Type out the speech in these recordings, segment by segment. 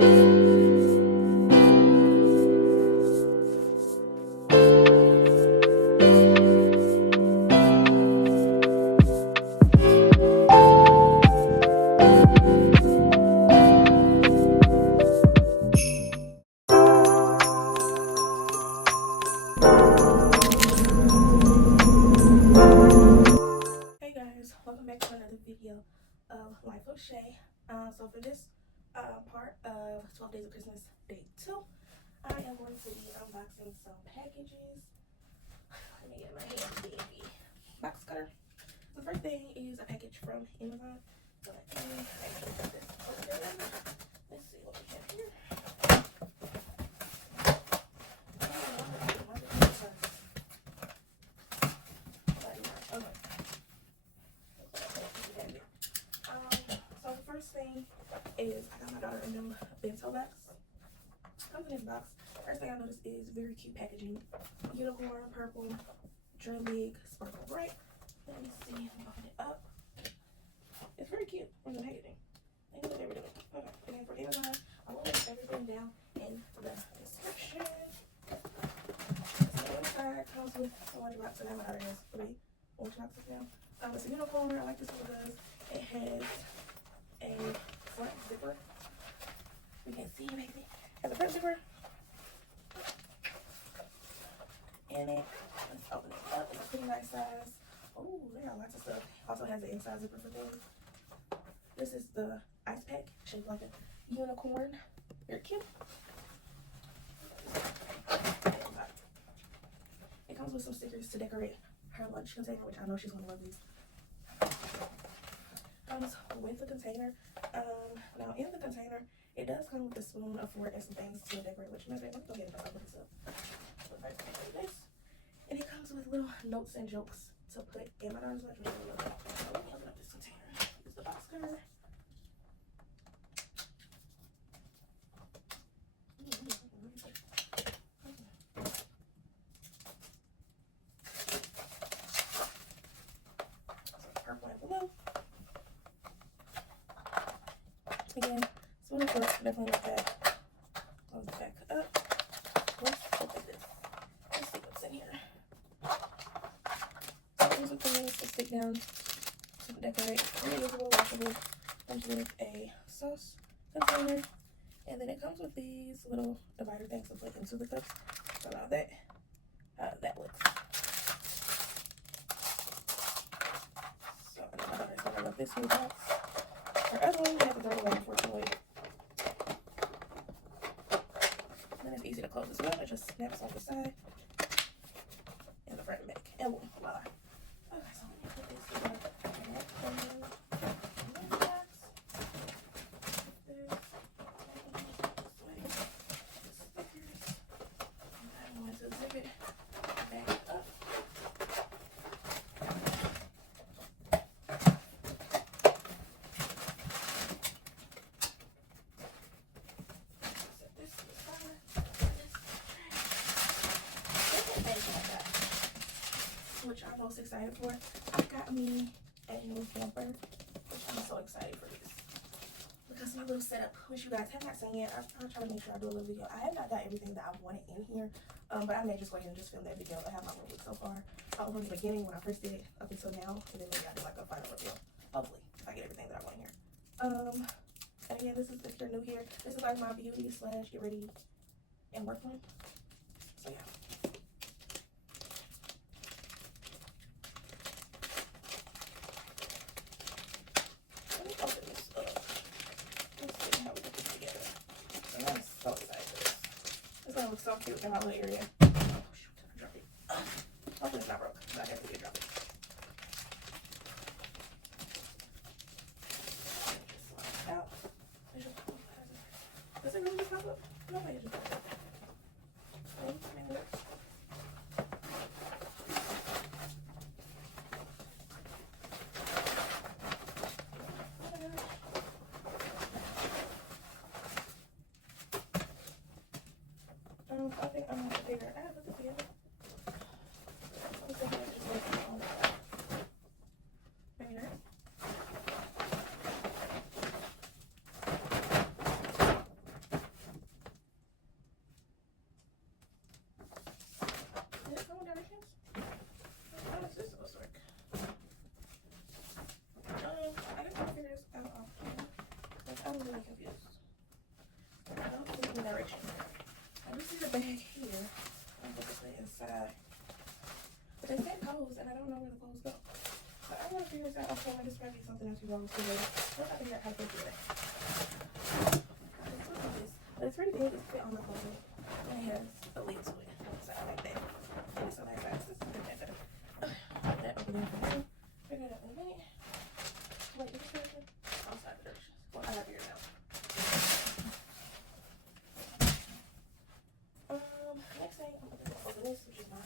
Welcome back to another video of Life of Shay. So for this part of 12 Days of Christmas Day 2, I am going to be unboxing some packages. Let me get my handy dandy box cutter. The first thing is a package from Amazon. So let me make sure I got this open. Let's see what we have here. So the first thing is I got my daughter a new bento box. Comes in this box. First thing I noticed is very cute packaging. Unicorn, purple, drill big, sparkle bright. Let me see. Let me open it up. It's very cute from the packaging. Thank you, okay. And then for Amazon, I will link everything down in the description. So the inside comes with a large box, and my daughter has 3 orange boxes now. It's a unicorn. I like this one because it has a front zipper. You can see maybe. It has a front zipper. And it, let's open it up. It's a pretty nice size. Oh, they got lots of stuff. Also has an inside zipper for things. This is the ice pack, shaped like a unicorn. Very cute. It comes with some stickers to decorate her lunch container, which I know she's gonna love these. Comes with the container. Now in the container, it does come with a spoon, a fork, and some things to decorate. Which let me go ahead and open this up. This, and it comes with little notes and jokes to put in my daughter's lunch. So let me open up this container. It's the box cover. Purple and blue. Again, spoon and fork, definitely like that. Close the back up. Let's open this. Let's see what's in here. These are things to stick down to decorate. Reusable, washable. Comes with a sauce container. And then it comes with these little divider things to put into the cups. So now that looks. So my daughter's gonna love this new box. Her other one has a dirty one, unfortunately. And then it's easy to close as well. It just snaps off the side and the front and back. And voila. Okay, so let me put this in the box. Zip it back up. Set this to the side. Second thing I got, which I'm most excited for, I got me a new hamper, which I'm so excited for this. Because my little setup, which you guys have not seen yet, I'm trying to make sure I do a little video. I have not got everything that I wanted in here, but I may just go ahead and just film that video. I have my little look so far. From the beginning when I first did it up until now, and then maybe I do like a final review. Hopefully, if I get everything that I want in here. And again, this is if you're new here. This is like my beauty / get ready and work room. So yeah. Let me open this up. Let's see how we put this together. And I'm so excited for this. It's gonna look so cute in my little area. Oh shoot, I dropped it. Hopefully it's not broke, but I definitely did drop it. Just slide out. Does it really just pop up? No way it just pops up. Maybe it works. I think I'm gonna figure it out. Put this together. Maybe not. I'm really confused. I don't see any direction. I do see the bag here. I'm going to put it inside. But they said clothes, and I don't know where the clothes go. So I'm going to figure this out. Okay, this might be something else you want to do later. Once I figure out how to put it. But it's pretty big. It's fit on the clothing. And it has a lid to it. So I like that. And it's a nice size. Let's put that there. Put that over there for now. Figure it out in a minute. Wait, this direction? Outside the directions. Well, I have figured it out. Next thing, I'm going to open this, which is my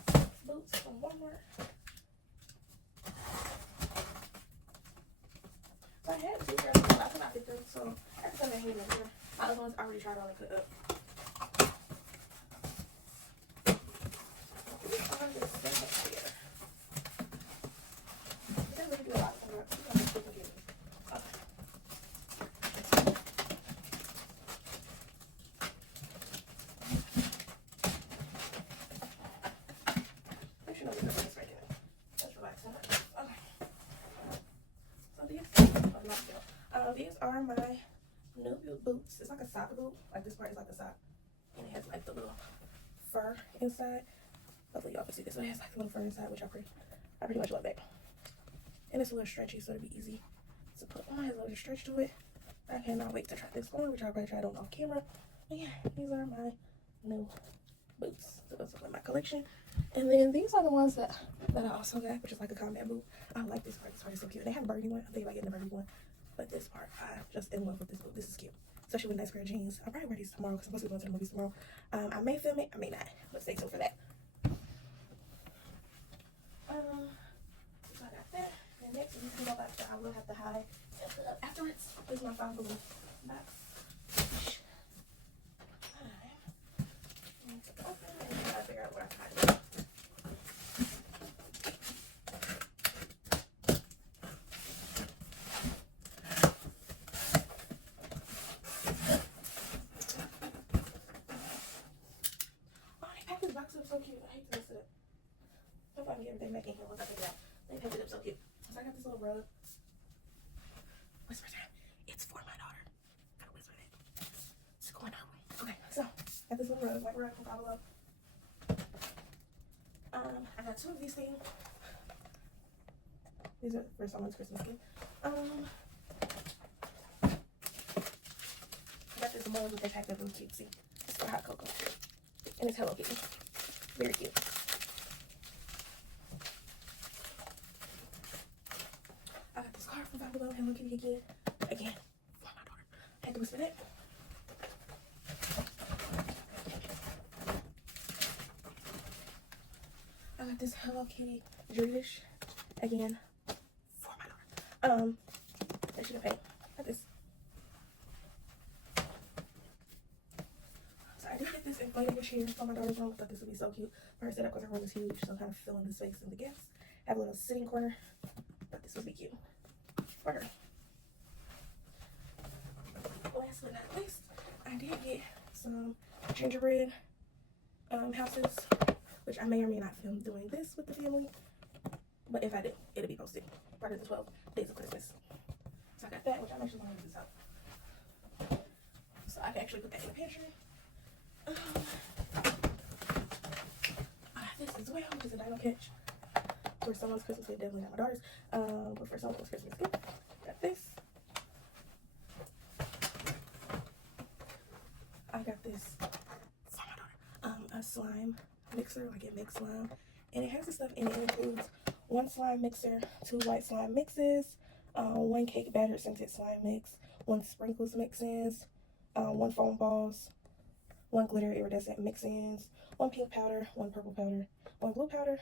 boots from Walmart. So I had two pairs, but I could not fit them, so I have to come in here and here. My other ones I already tried on and put up. These are my new boots. It's like a sock boot. Like this part is like a sock. And it has like the little fur inside. Hopefully y'all can see this. So it has like a little fur inside, which I pretty much love that. And it's a little stretchy, so it'll be easy to put on. It has a little stretch to it. I cannot wait to try this on, which I'll probably try it on off camera. But yeah, these are my new boots. So those are my collection. And then these are the ones that I also got, which is like a combat boot. I like this part. This part is so cute. They have a burgundy one. I'm thinking about getting the burgundy one. But this part, I just in love with this boot. This is cute. Especially with a nice pair of jeans. I'll probably wear these tomorrow because I'm supposed to be going to the movies tomorrow. I may film it, I may not. But stay tuned for that. So I got that. And next, we can go back to I will have to hide afterwards. This is my Five Below box. I'm going to open it and try to figure out where I can hide it. So cute. I hate to mess it up. Hope I can get everything back in here once I figure it out. They painted it up so cute. So I got this little rug. Whisper time. It's for my daughter. Gotta whisper that. It's going on. Okay, so I got this little rug, white rug from Five Below. I got two of these things. These are for someone's Christmas gift. I got this mug with the type of really cute. See, it's for hot cocoa. And it's Hello Kitty. Very cute. I got this card from Five Below, Hello Kitty again. Again, for my daughter. I had to whisper that. I got this Hello Kitty Dreamish. Again, for my daughter. I should have paid. Got this. I did get this inflatable chair for my daughter's room. I thought this would be so cute for her setup because her room is huge, so kind of filling the space in the gaps. Have a little sitting corner. Thought this would be cute for her. Last but not least, I did get some gingerbread houses, which I may or may not film doing this with the family. But if I did, it'll be posted part of the 12 days of Christmas. So I got that, which I'm actually going to use this out. So I can actually put that in the pantry. I got this as well, which is a dino catch. For someone's Christmas gift, definitely not my daughter's. But for someone's Christmas gift, got this. I got this for my daughter. A slime mixer, like it makes slime. And it has this stuff in it. It includes 1 slime mixer, 2 white slime mixes, 1 cake batter scented slime mix, 1 sprinkles mix-ins, 1 foam balls, 1 glitter iridescent mix-ins, 1 pink powder, 1 purple powder, 1 blue powder,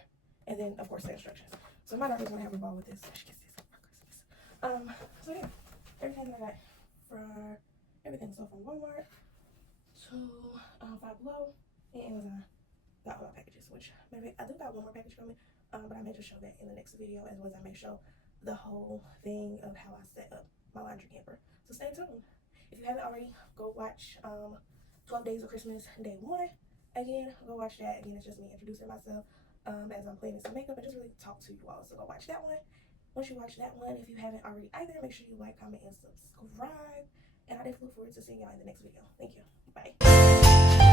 and then of course the instructions. So my daughter's gonna have a ball with this. She gets this for Christmas. So yeah, everything that I got for everything. So from Walmart to Five Below and Amazon. Got all my packages, which maybe I do got 1 more package coming, but I may just show that in the next video, as well as I may show the whole thing of how I set up my laundry camper. So stay tuned. If you haven't already, go watch 12 Days of Christmas Day 1. Again, go watch that. Again, it's just me introducing myself as I'm playing some makeup and just really talk to you all. So go watch that one. Once you watch that one, if you haven't already either, make sure you like, comment, and subscribe. And I definitely look forward to seeing y'all in the next video. Thank you. Bye.